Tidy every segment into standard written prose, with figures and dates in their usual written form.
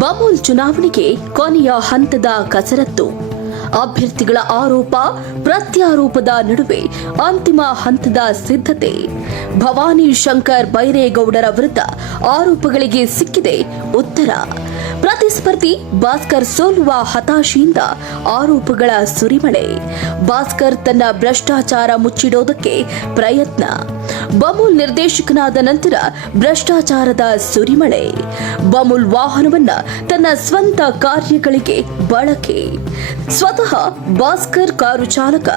ಬಮೂಲ್ ಚುನಾವಣೆಗೆ ಕೊನೆಯ ಹಂತದ ಕಸರತ್ತು. ಅಭ್ಯರ್ಥಿಗಳ ಆರೋಪ ಪ್ರತ್ಯಾರೋಪದ ನಡುವೆ ಅಂತಿಮ ಹಂತದ ಸಿದ್ಧತೆ. ಭವಾನಿ ಶಂಕರ್ ಬೈರೇಗೌಡರ ವಿರುದ್ಧ ಆರೋಪಗಳಿಗೆ ಸಿಕ್ಕಿದೆ ಉತ್ತರ. ಪ್ರತಿಸ್ಪರ್ಧಿ ಭಾಸ್ಕರ್ ಸೋಲುವ ಹತಾಶೆಯಿಂದ ಆರೋಪಗಳ ಸುರಿಮಳೆ. ಭಾಸ್ಕರ್ ತನ್ನ ಭ್ರಷ್ಟಾಚಾರ ಮುಚ್ಚಿಡೋದಕ್ಕೆ ಪ್ರಯತ್ನ. ಬಮೂಲ್ ನಿರ್ದೇಶಕನಾದ ನಂತರ ಭ್ರಷ್ಟಾಚಾರದ ಸುರಿಮಳೆ. ಬಮೂಲ್ ವಾಹನವನ್ನ ತನ್ನ ಸ್ವಂತ ಕಾರ್ಯಗಳಿಗೆ ಬಳಕೆ. ಸ್ವತಃ ಭಾಸ್ಕರ್ ಕಾರು ಚಾಲಕ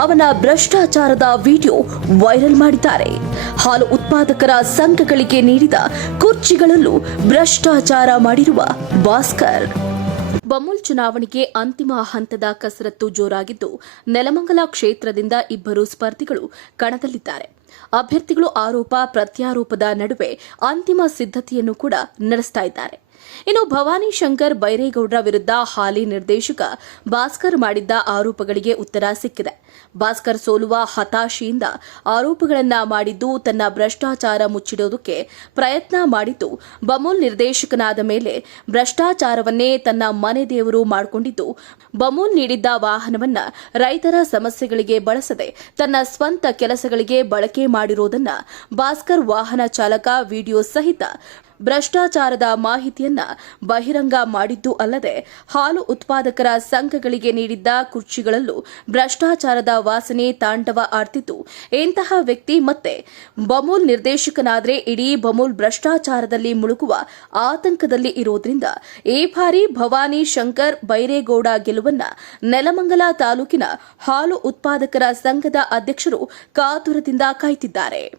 ಅವನ ಭ್ರಷ್ಟಾಚಾರದ ವಿಡಿಯೋ ವೈರಲ್ ಮಾಡಿದ್ದಾರೆ. ಹಾಲು ಉತ್ಪಾದಕರ ಸಂಘಗಳಿಗೆ ನೀಡಿದ ಕುರ್ಚಿಗಳಲ್ಲೂ ಭ್ರಷ್ಟಾಚಾರ ಮಾಡಿರುವ ಭಾಸ್ಕರ್. ಬಮೂಲ್ ಚುನಾವಣೆಗೆ ಅಂತಿಮ ಹಂತದ ಕಸರತ್ತು ಜೋರಾಗಿದ್ದು, ನೆಲಮಂಗಲ ಕ್ಷೇತ್ರದಿಂದ ಇಬ್ಬರು ಸ್ಪರ್ಧಿಗಳು ಕಣದಲ್ಲಿದ್ದಾರೆ. ಅಭ್ಯರ್ಥಿಗಳು ಆರೋಪ ಪ್ರತ್ಯಾರೋಪದ ನಡುವೆ ಅಂತಿಮ ಸಿದ್ಧತೆಯನ್ನು ಕೂಡ ನಡೆಸ್ತಾ ಇದ್ದಾರೆ. ಇನ್ನು ಭವಾನಿ ಶಂಕರ್ ಬೈರೇಗೌಡರ ವಿರುದ್ಧ ಹಾಲಿ ನಿರ್ದೇಶಕ ಭಾಸ್ಕರ್ ಮಾಡಿದ್ದ ಆರೋಪಗಳಿಗೆ ಉತ್ತರ ಸಿಕ್ಕಿದೆ. ಭಾಸ್ಕರ್ ಸೋಲುವ ಹತಾಶೆಯಿಂದ ಆರೋಪಗಳನ್ನ ಮಾಡಿದ್ದು, ತನ್ನ ಭ್ರಷ್ಟಾಚಾರ ಮುಚ್ಚಿಡೋದಕ್ಕೆ ಪ್ರಯತ್ನ ಮಾಡಿದ್ದು. ಬಮೂಲ್ ನಿರ್ದೇಶಕನಾದ ಮೇಲೆ ಭ್ರಷ್ಟಾಚಾರವನ್ನೇ ತನ್ನ ಮನೆ ದೇವರು ಮಾಡಿಕೊಂಡಿದ್ದು, ಬಮೂಲ್ ನೀಡಿದ್ದ ವಾಹನವನ್ನ ರೈತರ ಸಮಸ್ಯೆಗಳಿಗೆ ಬಳಸದೆ ತನ್ನ ಸ್ವಂತ ಕೆಲಸಗಳಿಗೆ ಬಳಕೆ ಮಾಡಿರೋದನ್ನ ಭಾಸ್ಕರ್ ವಾಹನ ಚಾಲಕ ವಿಡಿಯೋ ಸಹಿತ ಭ್ರಷ್ಟಾಚಾರದ ಮಾಹಿತಿಯನ್ನ ಬಹಿರಂಗ ಮಾಡಿದ್ದು ಅಲ್ಲದೆ, ಹಾಲು ಉತ್ಪಾದಕರ ಸಂಘಗಳಿಗೆ ನೀಡಿದ್ದ ಕುರ್ಚಿಗಳಲ್ಲೂ ಭ್ರಷ್ಟಾಚಾರದ ವಾಸನೆ ತಾಂಡವ ಆಡ್ತಿದ್ದು. ಇಂತಹ ವ್ಯಕ್ತಿ ಮತ್ತೆ ಬಮೂಲ್ ನಿರ್ದೇಶಕನಾದ್ರೆ ಇಡೀ ಬಮೂಲ್ ಭ್ರಷ್ಟಾಚಾರದಲ್ಲಿ ಮುಳುಗುವ ಆತಂಕದಲ್ಲಿ ಇರೋದ್ರಿಂದ ಈ ಬಾರಿ ಭವಾನಿ ಶಂಕರ್ ಬೈರೇಗೌಡ ಗೆಲುವನ್ನ ನೆಲಮಂಗಲ ತಾಲೂಕಿನ ಹಾಲು ಉತ್ಪಾದಕರ ಸಂಘದ ಅಧ್ಯಕ್ಷರು ಕಾತುರದಿಂದ ಕಾಯ್ತಿದ್ದಾರೆ.